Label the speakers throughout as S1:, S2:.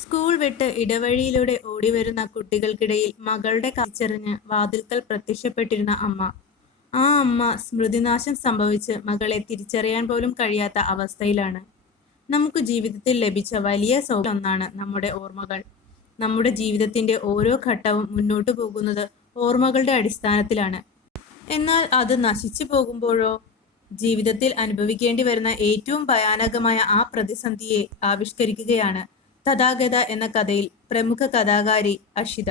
S1: School വിട്ട് ഇടവഴിയിലൂടെ ഓടിവരുന്ന കുട്ടികൾക്കിടയിൽ മകളുടെ കച്ചെറിഞ്ഞ് വാതിൽക്കൽ പ്രത്യക്ഷപ്പെട്ടിരുന്ന അമ്മ. ആ അമ്മ സ്മൃതിനാശം സംഭവിച്ച് മകളെ തിരിച്ചറിയാൻ പോലും കഴിയാത്ത അവസ്ഥയിലാണ്. നമുക്ക് ജീവിതത്തിൽ ലഭിച്ച വലിയ സൗകര്യം ഒന്നാണ് നമ്മുടെ ഓർമ്മകൾ. നമ്മുടെ ജീവിതത്തിന്റെ ഓരോ ഘട്ടവും മുന്നോട്ട് പോകുന്നത് ഓർമ്മകളുടെ അടിസ്ഥാനത്തിലാണ്. എന്നാൽ അത് നശിച്ചു പോകുമ്പോഴോ? ജീവിതത്തിൽ അനുഭവിക്കേണ്ടി വരുന്ന ഏറ്റവും ഭയാനകമായ ആ പ്രതിസന്ധിയെ ആവിഷ്കരിക്കുകയാണ് തഥാഗത എന്ന കഥയിൽ പ്രമുഖ കഥാകാരി അഷിത.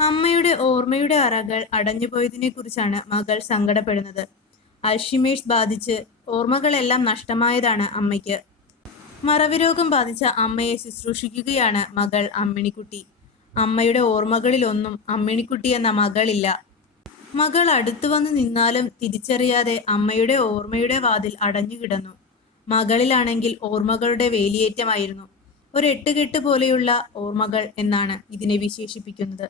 S1: അമ്മയുടെ ഓർമ്മയുടെ അറകൾ അടഞ്ഞുപോയതിനെ കുറിച്ചാണ് മകൾ സങ്കടപ്പെടുന്നത്. അൽഷിമേഴ്സ് ബാധിച്ച് ഓർമ്മകളെല്ലാം നഷ്ടമായതാണ് അമ്മയ്ക്ക്. മറവിരോഗം ബാധിച്ച അമ്മയെ ശുശ്രൂഷിക്കുകയാണ് മകൾ അമ്മിണിക്കുട്ടി. അമ്മയുടെ ഓർമ്മകളിലൊന്നും അമ്മിണിക്കുട്ടി എന്ന മകളില്ല. മകൾ അടുത്തു വന്ന് നിന്നാലും തിരിച്ചറിയാതെ അമ്മയുടെ ഓർമ്മയുടെ വാതിൽ അടഞ്ഞുകിടന്നു. മകളിലാണെങ്കിൽ ഓർമ്മകളുടെ വേലിയേറ്റമായിരുന്നു. ഒരു എട്ടുകെട്ട് പോലെയുള്ള ഓർമ്മകൾ എന്നാണ് ഇതിനെ വിശേഷിപ്പിക്കുന്നത്.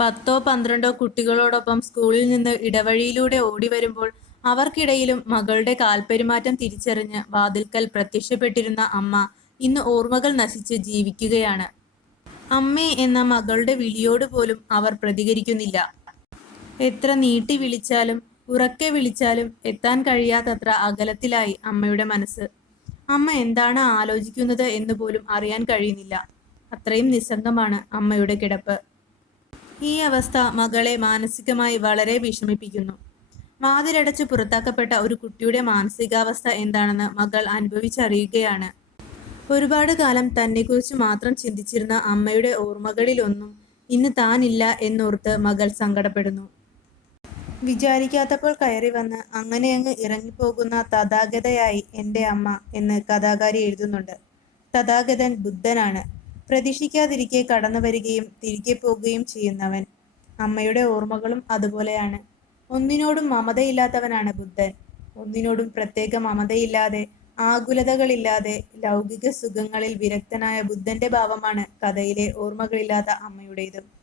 S1: പത്തോ പന്ത്രണ്ടോ കുട്ടികളോടൊപ്പം സ്കൂളിൽ നിന്ന് ഇടവഴിയിലൂടെ ഓടി വരുമ്പോൾ അവർക്കിടയിലും മകളുടെ കാൽപെരുമാറ്റം തിരിച്ചറിഞ്ഞ് വാതിൽക്കൽ പ്രത്യക്ഷപ്പെട്ടിരുന്ന അമ്മ ഇന്ന് ഓർമ്മകൾ നശിച്ച് ജീവിക്കുകയാണ്. അമ്മേ എന്ന മകളുടെ വിളിയോട് പോലും അവർ പ്രതികരിക്കുന്നില്ല. എത്ര നീട്ടി വിളിച്ചാലും ഉറക്കെ വിളിച്ചാലും എത്താൻ കഴിയാത്തത്ര അകലത്തിലായി അമ്മയുടെ മനസ്സ്. അമ്മ എന്താണ് ആലോചിക്കുന്നത് എന്ന് പോലും അറിയാൻ കഴിയുന്നില്ല. അത്രയും നിസ്സംഗമാണ് അമ്മയുടെ കിടപ്പ്. ഈ അവസ്ഥ മകളെ മാനസികമായി വളരെ വിഷമിപ്പിക്കുന്നു. വാതിലടച്ച് പുറത്താക്കപ്പെട്ട ഒരു കുട്ടിയുടെ മാനസികാവസ്ഥ എന്താണെന്ന് മകൾ അനുഭവിച്ചറിയുകയാണ്. ഒരുപാട് കാലം തന്നെക്കുറിച്ച് മാത്രം ചിന്തിച്ചിരുന്ന അമ്മയുടെ ഓർമ്മകളിലൊന്നും ഇന്ന് താനില്ല എന്നോർത്ത് മകൾ സങ്കടപ്പെടുന്നു. വിചാരിക്കാത്തപ്പോൾ കയറി വന്ന് അങ്ങനെ അങ്ങ് ഇറങ്ങിപ്പോകുന്ന തഥാഗതയായി എന്റെ അമ്മ എന്ന് കഥാകാരി എഴുതുന്നുണ്ട്. തഥാഗതൻ ബുദ്ധനാണ്. പ്രതീക്ഷിക്കാതിരിക്കെ കടന്നു വരികയും തിരികെ പോകുകയും ചെയ്യുന്നവൻ. അമ്മയുടെ ഓർമ്മകളും അതുപോലെയാണ്. ഒന്നിനോടും മമതയില്ലാത്തവനാണ് ബുദ്ധൻ. ഒന്നിനോടും പ്രത്യേക മമതയില്ലാതെ ആകുലതകളില്ലാതെ ലൗകിക സുഖങ്ങളിൽ വിരക്തനായ ബുദ്ധന്റെ ഭാവമാണ് കഥയിലെ ഓർമ്മകളില്ലാത്ത അമ്മയുടേതും.